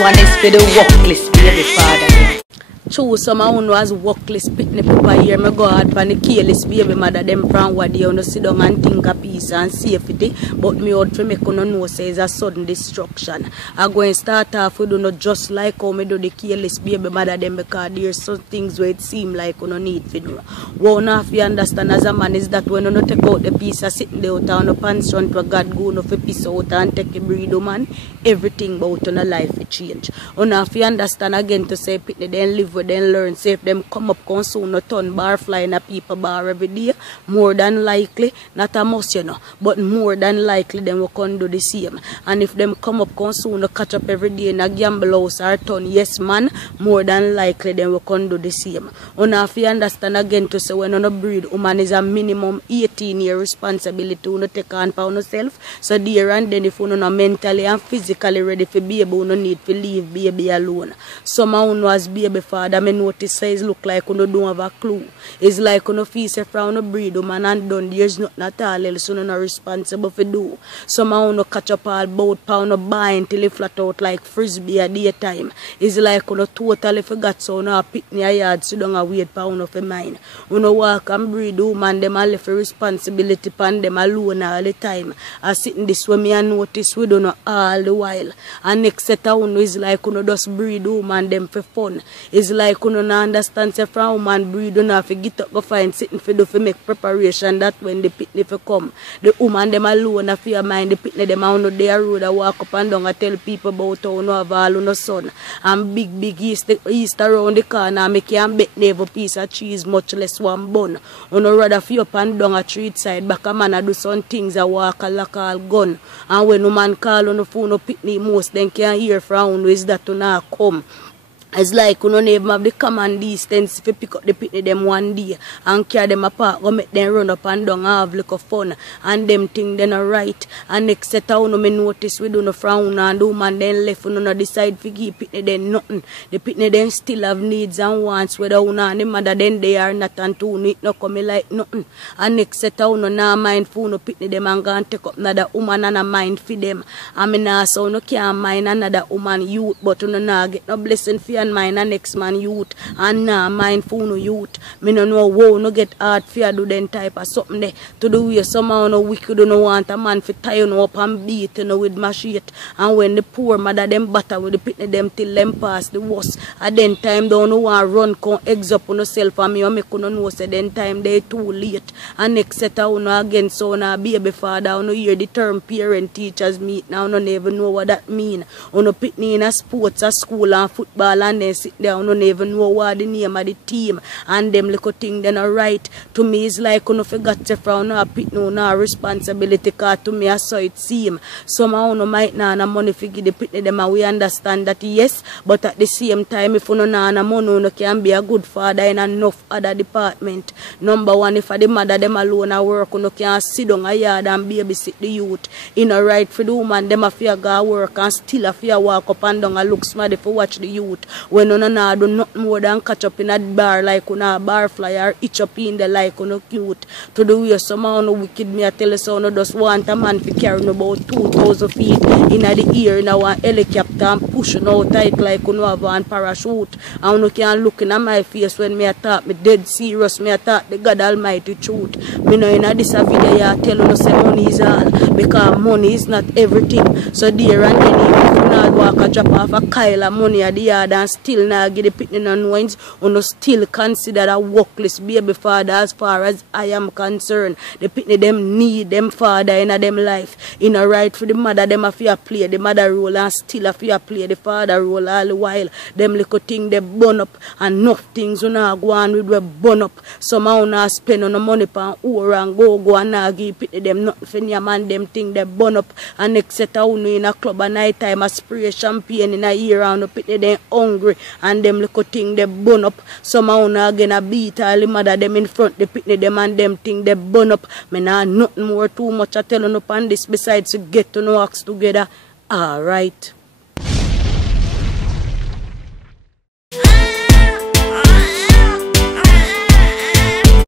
one is for the Wutliss, baby father. True, some of them was Wutliss picnic people here. Me go out for the careless baby mother them from what they want to sit down and think of peace and safety. But me out to make you know say it's a sudden destruction. I go and start off with not just like how me do the careless baby mother them because there's some things where it seem like you no need to do. What you have to understand as a man is that when you no take out the piece of sitting there out on the pants front where God go no for piece out and take a breed man, everything about your life will change. You have to understand again to say picnic then live with them learn. Say if them come up soon no turn bar fly in a people bar every day, more than likely, not a must you know, but more than likely them will come do the same. And if them come up soon no catch up every day in a gamble house or turn, yes man, more than likely them will come do the same. You have to understand again to say when you breed, woman is a minimum 18-year responsibility to take on for yourself. So there and then if you not mentally and physically ready for baby, you no need to leave baby alone. Some of you as baby father, me notice says look like you don't have a clue. It's like you feel say from no breed woman and done. There's nothing at all else you not responsible for do. Some of you catch up all boat pound of buying till you flat out like frisbee at daytime. It's like you totally forgot so you pick in your yard so don't wait pound of a mine. You walk and breed woman them all for responsibility pan them alone all the time. I sitting this way me and notice we don't know all the while. And next set of is like you just breed woman them for fun. It's like you no understand say from woman breed you have to get up go find sitting for do for make preparation that when the picnic for come. The woman them alone have your mind the picnic them on their road I walk up and down and tell people about how no have all no son. And big east around the corner make you bet never piece of cheese much less one bun. You no rather feel up and down a street side back a man a do some things a walk a lock all gun. And when no man call on the phone no picnic most then can hear from is that to not come. It's like you don't even have the common distance if you pick up the picnic them one day and carry them apart, go make them run up and down and have little fun and them thing then are right. And next set out me notice we do no frown and do man then left you no decide to give picnic then nothing. The picnic then still have needs and wants whether you and the mother then they are not and two it no come like nothing. And next set out no nah mind for no picnic them and go and take up another woman and a mind for them. I mean nah so no can't mind another woman youth but you no nah get no blessing for and mine and next man youth and now mine for no youth. Me no know wow no get hard fear do them type of something there. To the way somehow no wicked no want a man for tie you up and beat you know with machete. And when the poor mother them battle with the picnic them till them pass the worst. At then time don't know want run come eggs up on yourself and me or make you know say then time they too late. And next set out no again so now baby father no hear the term parent teachers meet now no never know what that mean. No picnic in a sports a school and football and then sit down, don't even know what the name of the team and them little thing then are right. To me it's like you forgot to from no pit no responsibility cause to me I saw it seem. Somehow no might not have money to give the pit them and we understand that yes, but at the same time if you no have money you can be a good father in enough other department. Number one, if the mother them alone at work you can sit down a yard and babysit the youth. In a right for the woman them a fear go work and still a fear walk up and down and look smart if you watch the youth. When you no do nothing more than catch up in a bar like you a bar fly or itch up in the like you cute. To the way somehow no wicked me I tell you so no just want a man to carry about 2,000 feet in the air in a helicopter and pushing out tight like you have one parachute. And you can look in my face when me I talk me dead serious me I talk the God Almighty truth. Me know in this video I tell you say money is all because money is not everything. So there and then if you not walk a drop off a Kyle of money at the yard and still not get the picnic and wines, you still consider a Wutliss baby father as far as I am concerned. The picnic them need them father in a them life. In a right for the mother them have to play the mother role and still have to play the father role all the while. Them little thing they burn up and enough things you not go on with we burn up. Somehow not spend on the money pan over and go and not give picnic them nothing for your man them thing they burn up and next set out in a club at night time a spray champagne in a year and the picnic them hungry and them little thing they burn up. Somehow now again a beat all the mother them in front the picnic them and them thing they burn up. Me nah nothing more too much I tell you up on this besides to get to know acts together. Alright.